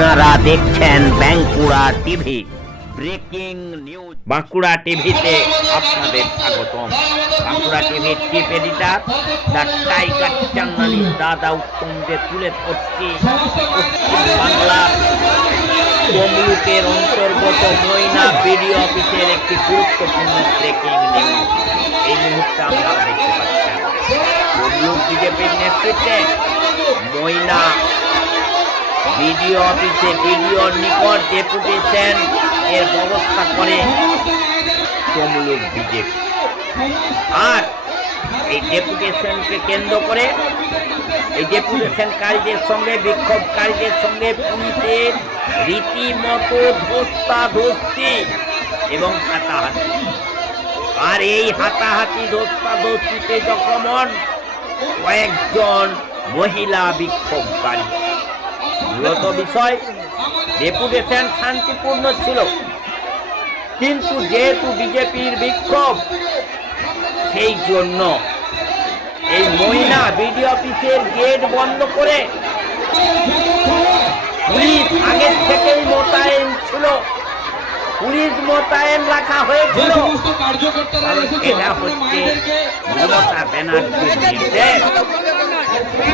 আপনারা দেখছেন Bankura TV breaking news. Bankura টিভিতে আপনাদের স্বাগতম। বাঁকুড়া টিভির chief editor the tiger journalist দাদা উত্তমকে তুলে ধরছি পশ্চিমবাংলার তমলুকের অন্তর্গত ময়না বিডিও অফিসের একটি গুরুত্বপূর্ণ ব্রেকিং নিউজ। এই মুহূর্তে আপনারা দেখতে পাচ্ছেন তমলুক বিজেপির নেতৃত্বে ময়না বিডিও অফিসে বিডিওর নিকট ডেপুটেশন এর ব্যবস্থা করে তমলুক বিজেপি। আর এই ডেপুটেশনকে কেন্দ্র করে এই ডেপুটেশনকারীদের সঙ্গে বিক্ষোভকারীদের সঙ্গে পুলিশের রীতিমতো ধস্তাধস্তি এবং হাতাহাতি। আর এই হাতাহাতি ধস্তাধস্তিতে যখন কয়েকজন মহিলা বিক্ষোভকারী, মূলত বিষয় ডেপুটেশন শান্তিপূর্ণ ছিল, কিন্তু যেহেতু বিজেপির বিক্ষোভ সেই জন্য এই ময়না বিডিও অফিসের গেট বন্ধ করে পুলিশ আগের থেকেই মোতায়েন ছিল, পুলিশ মোতায়েন রাখা হয়েছিল। এটা হচ্ছে মমতা ব্যানার্জির নির্দেশ,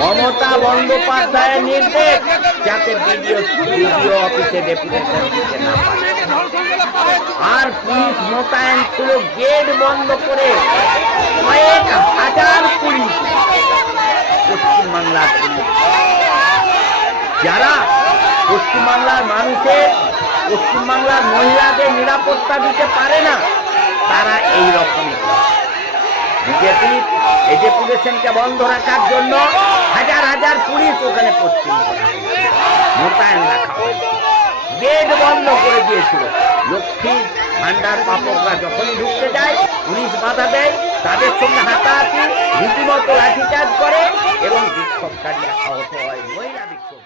মমতা বন্দ্যোপাধ্যায়ের নির্দেশ, যাতে বিডিও অফিসে ডেপুটেশন দিতে না পারে। আর পুলিশ মোতায়েন ছিল গেট বন্ধ করে, কয়েক হাজার পুলিশ পশ্চিমবাংলার পুলিশ, যারা পশ্চিমবাংলার মানুষের, পশ্চিমবাংলার মহিলাদের নিরাপত্তা দিতে পারে না, তারা এই রকমই বিজেপির এই ডেপুটেশনকে বন্ধ রাখার জন্য হাজার হাজার পুলিশ ওখানে মোতায়েন রাখা হয়েছে, গেট বন্ধ করে দিয়েছিল। লক্ষ্মী ভান্ডার প্রাপকরা যখনই ঢুকতে যায় পুলিশ বাধা দেয়, তাদের সঙ্গে হাতাহাতি, রীতিমতো লাঠিচার্জ করে এবং বিক্ষোভকারীরা আহত হয়, মহিলা বিক্ষোভ।